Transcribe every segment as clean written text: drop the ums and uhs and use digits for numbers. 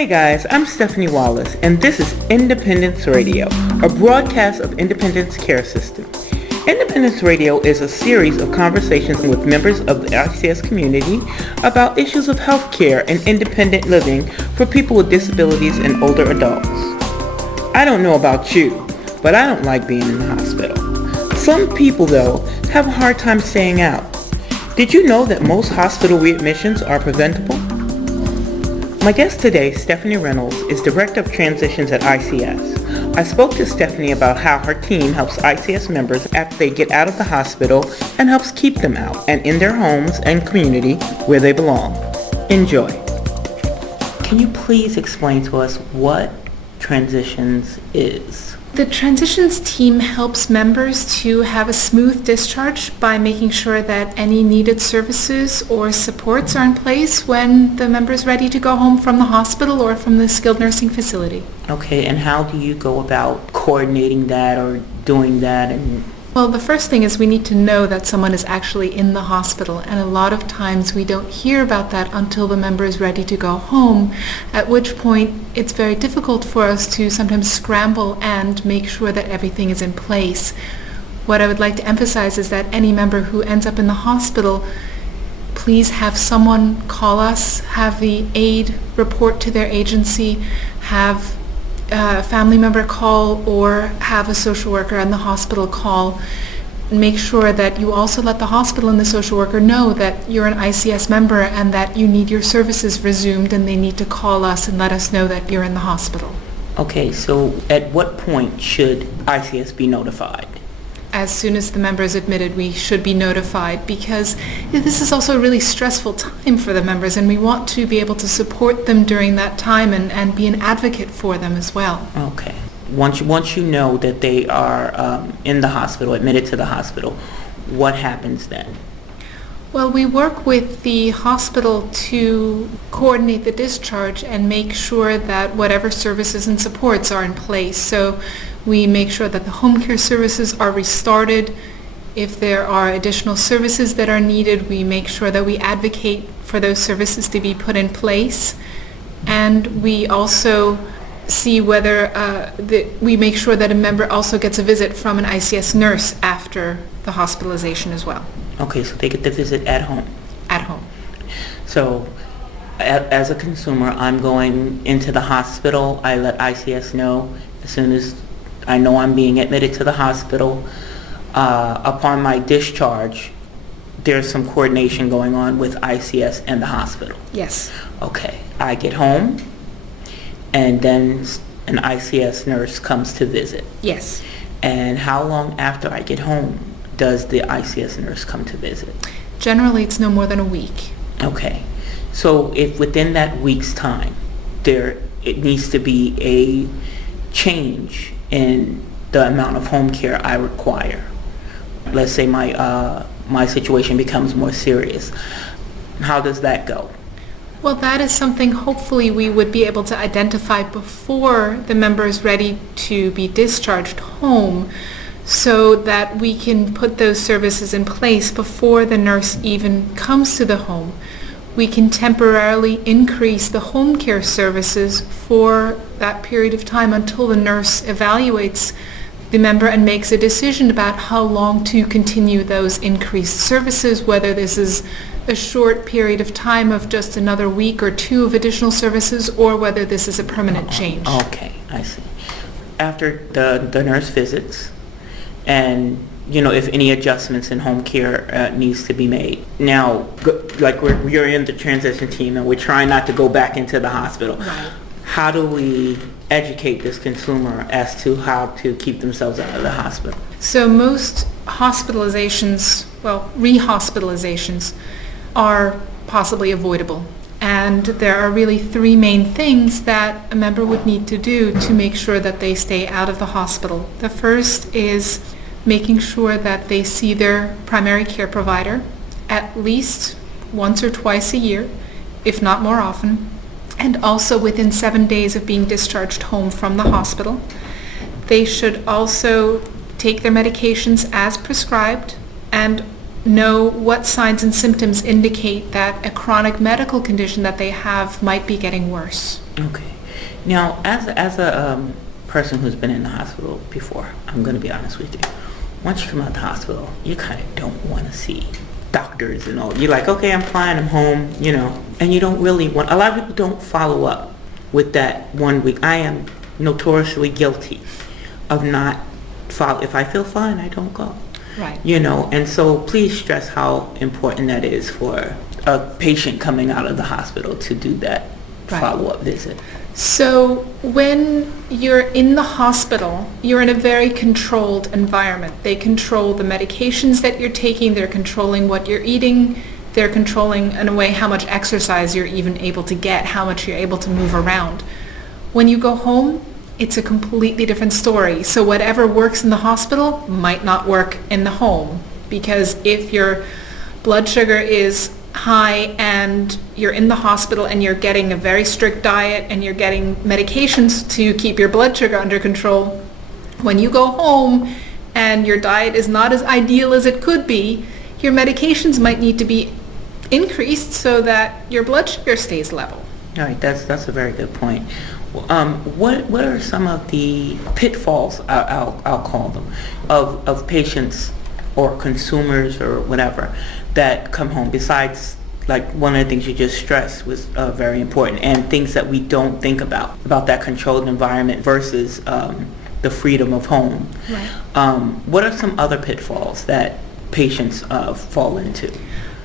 Hey guys, I'm Stephanie Wallace, and this is Independence Radio, a broadcast of Independence Care System. Independence Radio is a series of conversations with members of the ICS community about issues of healthcare and independent living for people with disabilities and older adults. I don't know about you, but I don't like being in the hospital. Some people, though, have a hard time staying out. Did you know that most hospital readmissions are preventable? My guest today, Stephanie Reynolds, is Director of Transitions at ICS. I spoke to Stephanie about how her team helps ICS members after they get out of the hospital and helps keep them out and in their homes and community where they belong. Enjoy. Can you please explain to us what Transitions is? The Transitions team helps members to have a smooth discharge by making sure that any needed services or supports are in place when the member is ready to go home from the hospital or from the skilled nursing facility. Okay, and how do you go about coordinating that or doing that? Well, the first thing is we need to know that someone is actually in the hospital, and a lot of times we don't hear about that until the member is ready to go home, at which point it's very difficult for us to sometimes scramble and make sure that everything is in place. What I would like to emphasize is that any member who ends up in the hospital, please have someone call us, have the aide report to their agency, have a family member call, or have a social worker in the hospital call. Make sure that you also let the hospital and the social worker know that you're an ICS member and that you need your services resumed, and they need to call us and let us know that you're in the hospital. Okay, so at what point should ICS be notified? As soon as the member is admitted, we should be notified, because this is also a really stressful time for the members, and we want to be able to support them during that time and be an advocate for them as well. Okay. Once you know that they are in the hospital, admitted to the hospital, what happens then? Well, we work with the hospital to coordinate the discharge and make sure that whatever services and supports are in place. So we make sure that the home care services are restarted. If there are additional services that are needed, we make sure that we advocate for those services to be put in place. And we also see whether we make sure that a member also gets a visit from an ICS nurse after the hospitalization as well. Okay, so they get the visit at home? At home. So as a consumer, I'm going into the hospital. I let ICS know as soon as I know I'm being admitted to the hospital. Upon my discharge, there's some coordination going on with ICS and the hospital. Yes. Okay. I get home, and then an ICS nurse comes to visit. Yes. And how long after I get home does the ICS nurse come to visit? Generally, it's no more than a week. Okay. So if within that week's time, it needs to be a change in the amount of home care I require. Let's say my situation becomes more serious. How does that go? Well, that is something hopefully we would be able to identify before the member is ready to be discharged home, so that we can put those services in place before the nurse even comes to the home. We can temporarily increase the home care services for that period of time until the nurse evaluates the member and makes a decision about how long to continue those increased services, whether this is a short period of time of just another week or two of additional services, or whether this is a permanent change. Okay, I see. After the nurse visits, and if any adjustments in home care needs to be made. Now, like you're in the transition team and we're trying not to go back into the hospital. Right. How do we educate this consumer as to how to keep themselves out of the hospital? So most hospitalizations, rehospitalizations, are possibly avoidable. And there are really three main things that a member would need to do to make sure that they stay out of the hospital. The first is making sure that they see their primary care provider at least once or twice a year, if not more often, and also within 7 days of being discharged home from the hospital. They should also take their medications as prescribed and know what signs and symptoms indicate that a chronic medical condition that they have might be getting worse. Okay. Now, as a person who's been in the hospital before, I'm going to be honest with you. Once you come out of the hospital, you kind of don't want to see doctors and all. You're like, okay, I'm fine, I'm home, and you don't really want. A lot of people don't follow up with that 1 week. I am notoriously guilty of not follow. If I feel fine, I don't go. Right. And so please stress how important that is for a patient coming out of the hospital to do that follow-up visit. So when you're in the hospital, you're in a very controlled environment. They control the medications that you're taking, they're controlling what you're eating, they're controlling, in a way, how much exercise you're even able to get, how much you're able to move around. When you go home, it's a completely different story. So whatever works in the hospital might not work in the home, because if your blood sugar is high and you're in the hospital and you're getting a very strict diet and you're getting medications to keep your blood sugar under control, when you go home and your diet is not as ideal as it could be, your medications might need to be increased so that your blood sugar stays level. All right, that's a very good point. What are some of the pitfalls, I'll call them, of patients or consumers or whatever that come home, besides like one of the things you just stressed was very important, and things that we don't think about that controlled environment versus the freedom of home. Right. What are some other pitfalls that patients fall into?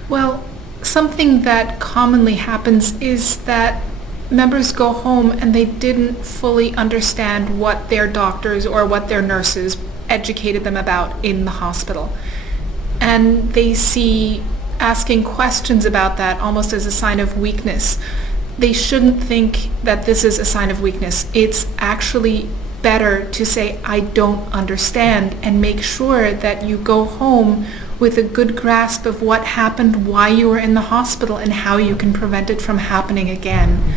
Well, something that commonly happens is that members go home and they didn't fully understand what their doctors or what their nurses educated them about in the hospital. And they see asking questions about that almost as a sign of weakness. They shouldn't think that this is a sign of weakness. It's actually better to say, I don't understand, and make sure that you go home with a good grasp of what happened, why you were in the hospital, and how you can prevent it from happening again.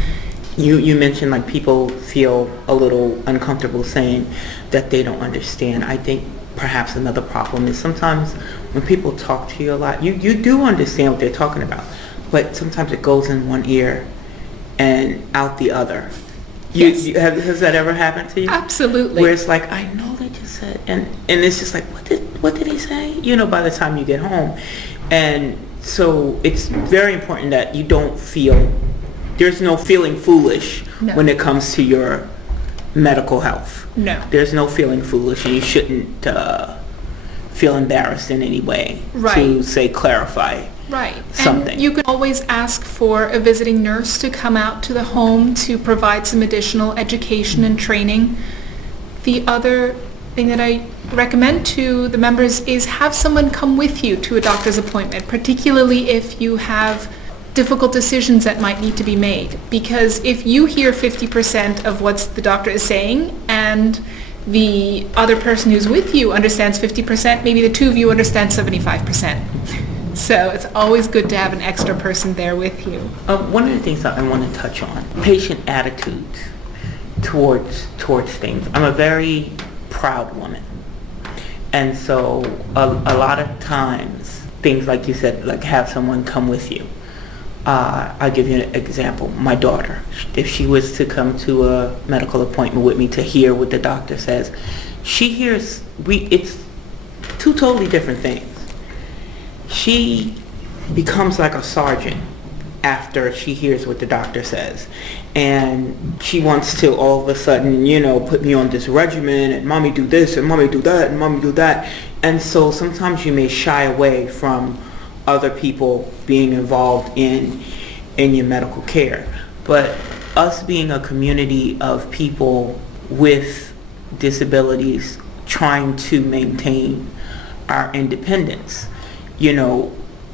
You mentioned like people feel a little uncomfortable saying that they don't understand. I think perhaps another problem is sometimes when people talk to you a lot, you do understand what they're talking about, but sometimes it goes in one ear and out the other. Yes. Has that ever happened to you? Absolutely. Where it's like, I know they just said, and it's just like, what did he say? By the time you get home. And so it's very important that you don't feel, there's no feeling foolish when it comes to your medical health. No. There's no feeling foolish, and you shouldn't feel embarrassed in any way to say clarify something. And you can always ask for a visiting nurse to come out to the home to provide some additional education and training. The other thing that I recommend to the members is have someone come with you to a doctor's appointment, particularly if you have difficult decisions that might need to be made. Because if you hear 50% of what the doctor is saying and the other person who's with you understands 50%, maybe the two of you understand 75%. So it's always good to have an extra person there with you. One of the things that I want to touch on, patient attitudes towards things. I'm a very proud woman. And so a lot of times, things like you said, like have someone come with you. I'll give you an example. My daughter, if she was to come to a medical appointment with me to hear what the doctor says, she hears, it's two totally different things. She becomes like a sergeant after she hears what the doctor says. And she wants to all of a sudden, put me on this regimen, and mommy do this, and mommy do that, and mommy do that. And so sometimes you may shy away from other people being involved in your medical care. But us being a community of people with disabilities trying to maintain our independence,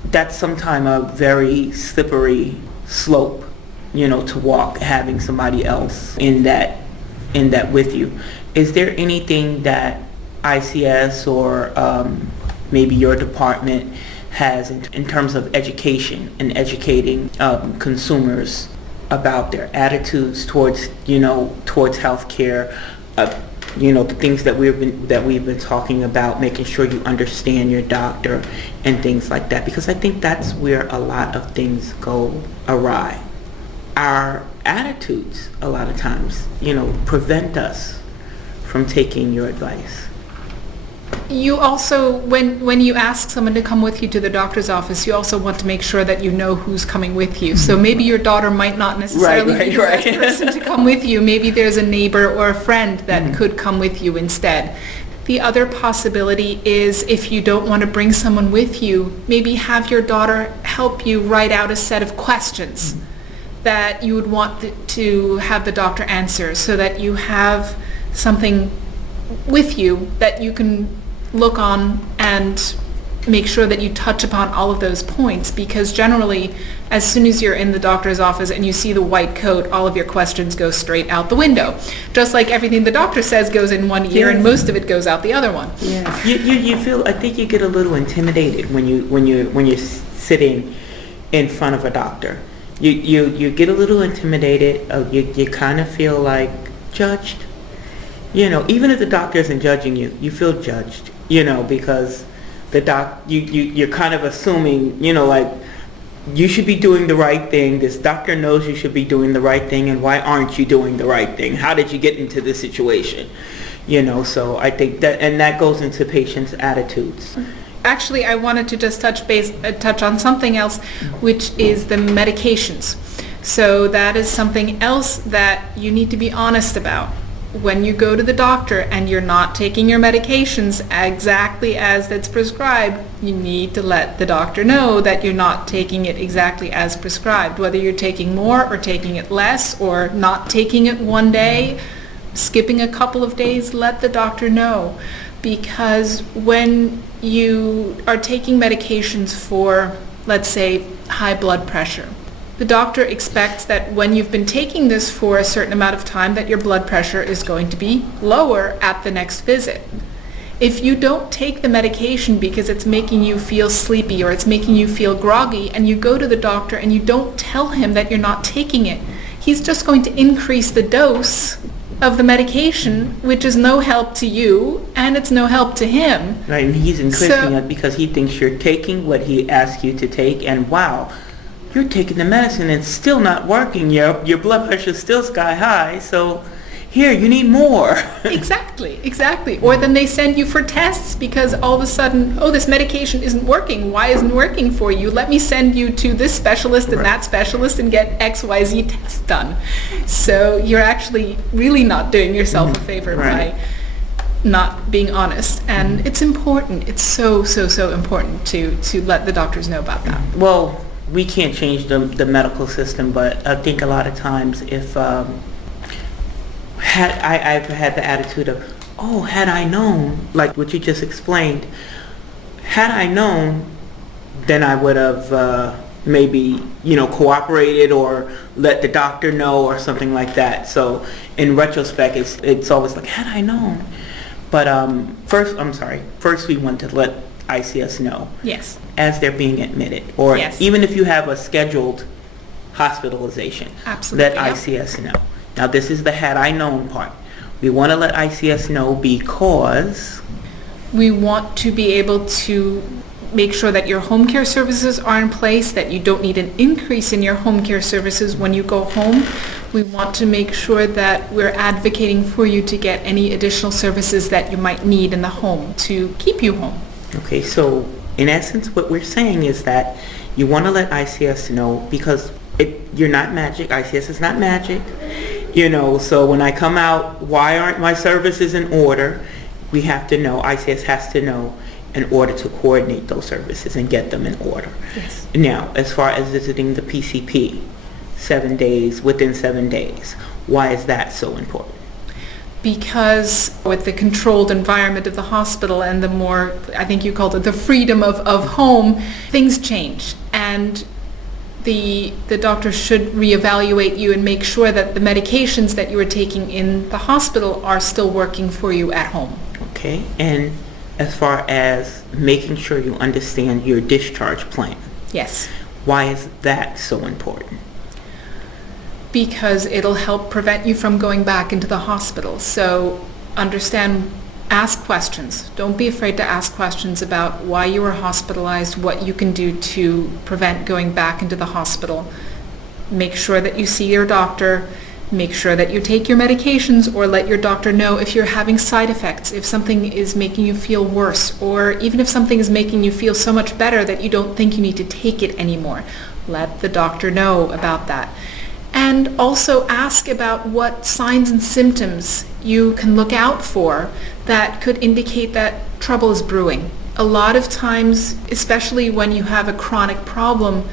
that's sometimes a very slippery slope, to walk, having somebody else in that with you. Is there anything that ICS or maybe your department has in terms of education and educating consumers about their attitudes towards healthcare, the things that we've been talking about, making sure you understand your doctor and things like that, because I think that's where a lot of things go awry. Our attitudes a lot of times, prevent us from taking your advice. You also, when you ask someone to come with you to the doctor's office, you also want to make sure that you know who's coming with you. So maybe your daughter might not necessarily be the best person to come with you. Maybe there's a neighbor or a friend that could come with you instead. The other possibility is, if you don't want to bring someone with you, maybe have your daughter help you write out a set of questions that you would want to have the doctor answer, so that you have something with you that you can look on and make sure that you touch upon all of those points, because generally as soon as you're in the doctor's office and you see the white coat, all of your questions go straight out the window. Just like everything the doctor says goes in one ear and most of it goes out the other one. Yeah. You feel, I think you get a little intimidated when you're sitting in front of a doctor. You get a little intimidated. You kind of feel like judged. Even if the doctor isn't judging you, you feel judged. Because you're kind of assuming, like, you should be doing the right thing. This doctor knows you should be doing the right thing, and why aren't you doing the right thing? How did you get into this situation? So I think that goes into patients' attitudes. Actually, I wanted to just touch on something else, which is the medications. So that is something else that you need to be honest about. When you go to the doctor and you're not taking your medications exactly as it's prescribed, you need to let the doctor know that you're not taking it exactly as prescribed. Whether you're taking more or taking it less, or not taking it one day, skipping a couple of days, let the doctor know. Because when you are taking medications for, let's say, high blood pressure, the doctor expects that when you've been taking this for a certain amount of time, that your blood pressure is going to be lower at the next visit. If you don't take the medication because it's making you feel sleepy or it's making you feel groggy, and you go to the doctor and you don't tell him that you're not taking it, he's just going to increase the dose of the medication, which is no help to you and it's no help to him. Right, and he's increasing it because he thinks you're taking what he asks you to take, and wow, you're taking the medicine and it's still not working. Your blood pressure is still sky high, so here, you need more. Exactly. Or then they send you for tests because all of a sudden, this medication isn't working. Why isn't it working for you? Let me send you to this specialist and that specialist and get XYZ tests done. So you're actually really not doing yourself a favor by not being honest. And it's important. It's so important to let the doctors know about that. Well, we can't change the medical system, but I think a lot of times if I've had the attitude of, had I known, like what you just explained, had I known, then I would have maybe, cooperated or let the doctor know or something like that. So in retrospect, it's always like, had I known. But first we want to let ICS know. Yes. As they're being admitted. Or even if you have a scheduled hospitalization, absolutely, let ICS know. Now this is the had I known part. We want to let ICS know because we want to be able to make sure that your home care services are in place, that you don't need an increase in your home care services when you go home. We want to make sure that we're advocating for you to get any additional services that you might need in the home to keep you home. Okay, so in essence what we're saying is that you want to let ICS know because you're not magic. ICS is not magic. So when I come out, why aren't my services in order? We have to know, ICS has to know in order to coordinate those services and get them in order. Yes. Now, as far as visiting the PCP, within 7 days, why is that so important? Because with the controlled environment of the hospital and the more, I think you called it the freedom of home, things change. And the doctor should reevaluate you and make sure that the medications that you are taking in the hospital are still working for you at home. Okay, and as far as making sure you understand your discharge plan. Yes. Why is that so important? Because it'll help prevent you from going back into the hospital. So ask questions. Don't be afraid to ask questions about why you were hospitalized, what you can do to prevent going back into the hospital. make sure that you see your doctor, make sure that you take your medications, or let your doctor know if you're having side effects, if something is making you feel worse, or even if something is making you feel so much better that you don't think you need to take it anymore. Let the doctor know about that. And also ask about what signs and symptoms you can look out for that could indicate that trouble is brewing. A lot of times, especially when you have a chronic problem,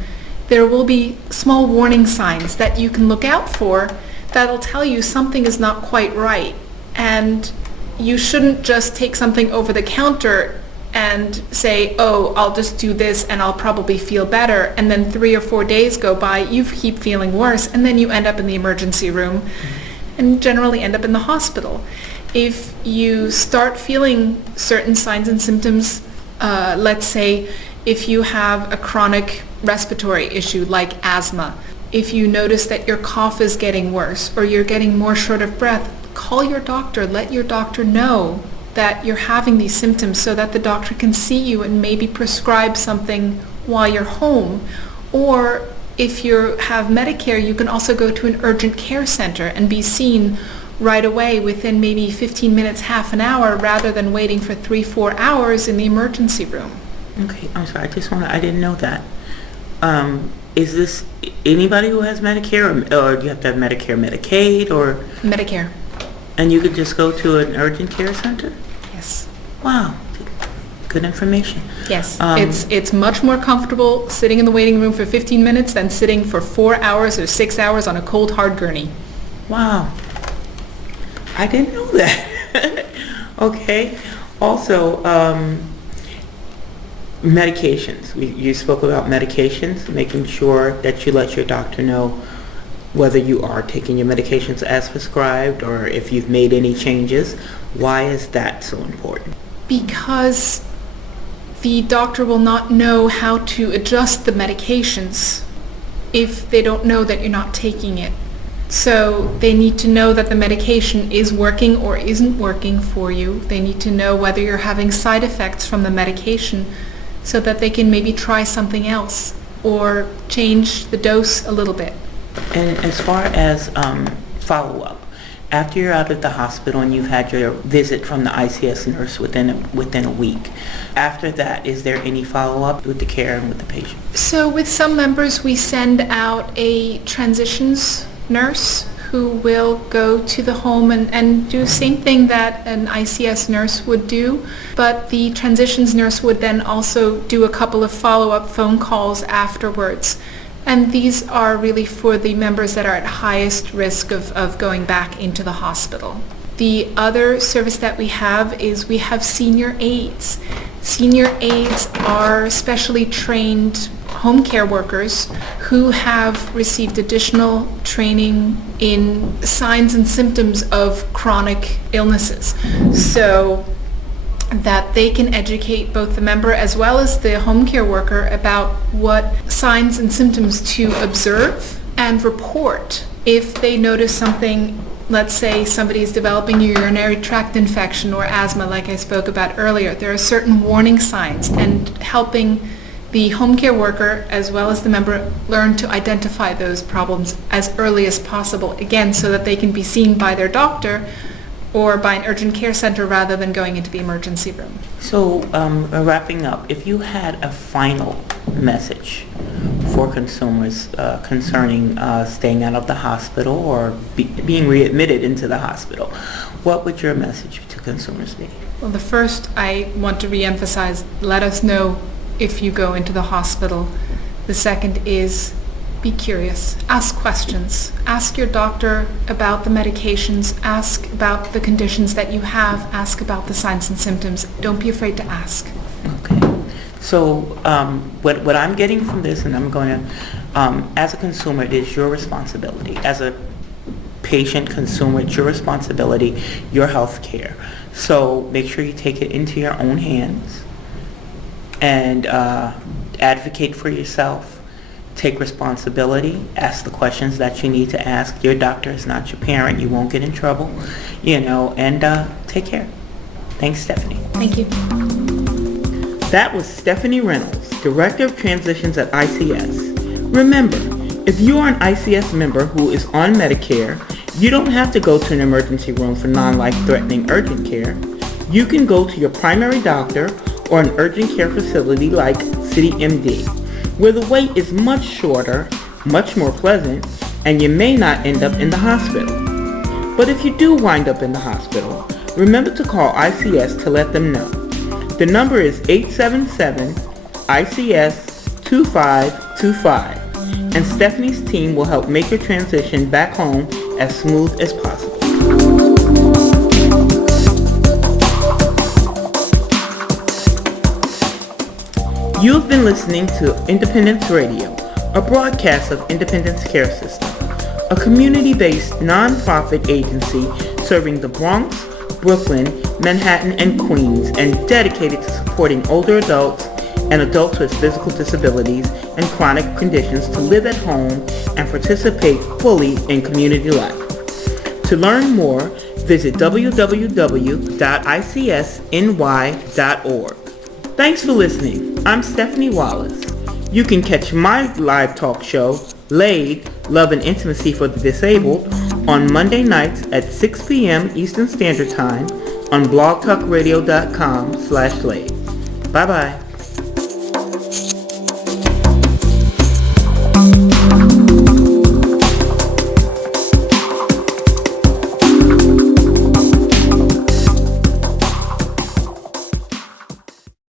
there will be small warning signs that you can look out for that'll tell you something is not quite right. And you shouldn't just take something over the counter and say, oh, I'll just do this and I'll probably feel better. And then 3 or 4 days go by, you keep feeling worse, and then you end up in the emergency room and generally end up in the hospital. If you start feeling certain signs and symptoms, let's say if you have a chronic respiratory issue like asthma, if you notice that your cough is getting worse or you're getting more short of breath, call your doctor, let your doctor know that you're having these symptoms so that the doctor can see you and maybe prescribe something while you're home. Or if you have Medicare, you can also go to an urgent care center and be seen right away within maybe 15 minutes, half an hour, rather than waiting for 3-4 hours in the emergency room. Okay, I'm sorry, I didn't know that. Is this anybody who has Medicare, or do you have to have Medicare, Medicaid, or? Medicare. And you could just go to an urgent care center? Yes. Wow, good information. Yes, it's much more comfortable sitting in the waiting room for 15 minutes than sitting for 4 hours or 6 hours on a cold, hard gurney. Wow, I didn't know that. Okay, also, medications. You spoke about medications, making sure that you let your doctor know whether you are taking your medications as prescribed or if you've made any changes. Why is that so important? Because the doctor will not know how to adjust the medications if they don't know that you're not taking it. So they need to know that the medication is working or isn't working for you. They need to know whether you're having side effects from the medication so that they can maybe try something else or change the dose a little bit. And as far as follow-up, after you're out of the hospital and you've had your visit from the ICS nurse within a week, after that, is there any follow-up with the care and with the patient? So with some members, we send out a transitions nurse who will go to the home and do the same thing that an ICS nurse would do, but the transitions nurse would then also do a couple of follow-up phone calls afterwards. And these are really for the members that are at highest risk of going back into the hospital. The other service that we have is we have senior aides. Senior aides are specially trained home care workers who have received additional training in signs and symptoms of chronic illnesses, so that they can educate both the member as well as the home care worker about what signs and symptoms to observe and report if they notice something. Let's say somebody is developing a urinary tract infection or asthma, like I spoke about earlier. There are certain warning signs, and helping the home care worker as well as the member learn to identify those problems as early as possible, again, so that they can be seen by their doctor or by an urgent care center rather than going into the emergency room. So, wrapping up, if you had a final message for consumers concerning staying out of the hospital or being readmitted into the hospital, what would your message to consumers be? Well, the first, I want to reemphasize, let us know if you go into the hospital. The second is, be curious. Ask questions. Ask your doctor about the medications. Ask about the conditions that you have. Ask about the signs and symptoms. Don't be afraid to ask. Okay. So what I'm getting from this, and I'm going to, as a consumer, it is your responsibility. As a patient, consumer, it's your responsibility, your health care. So make sure you take it into your own hands and advocate for yourself. Take responsibility, ask the questions that you need to ask. Your doctor is not your parent. You won't get in trouble, and take care. Thanks, Stephanie. Thank you. That was Stephanie Reynolds, Director of Transitions at ICS. Remember, If you are an ICS member who is on Medicare, you don't have to go to an emergency room for non-life-threatening urgent care. You can go to your primary doctor or an urgent care facility like CityMD, where the wait is much shorter, much more pleasant, and you may not end up in the hospital. But if you do wind up in the hospital, remember to call ICS to let them know. The number is 877-ICS-2525, and Stephanie's team will help make your transition back home as smooth as possible. You've been listening to Independence Radio, a broadcast of Independence Care System, a community-based nonprofit agency serving the Bronx, Brooklyn, Manhattan, and Queens, and dedicated to supporting older adults and adults with physical disabilities and chronic conditions to live at home and participate fully in community life. To learn more, visit www.icsny.org. Thanks for listening. I'm Stephanie Wallace. You can catch my live talk show, Laid, Love and Intimacy for the Disabled, on Monday nights at 6 p.m. Eastern Standard Time on blogtalkradio.com/Laid. Bye-bye.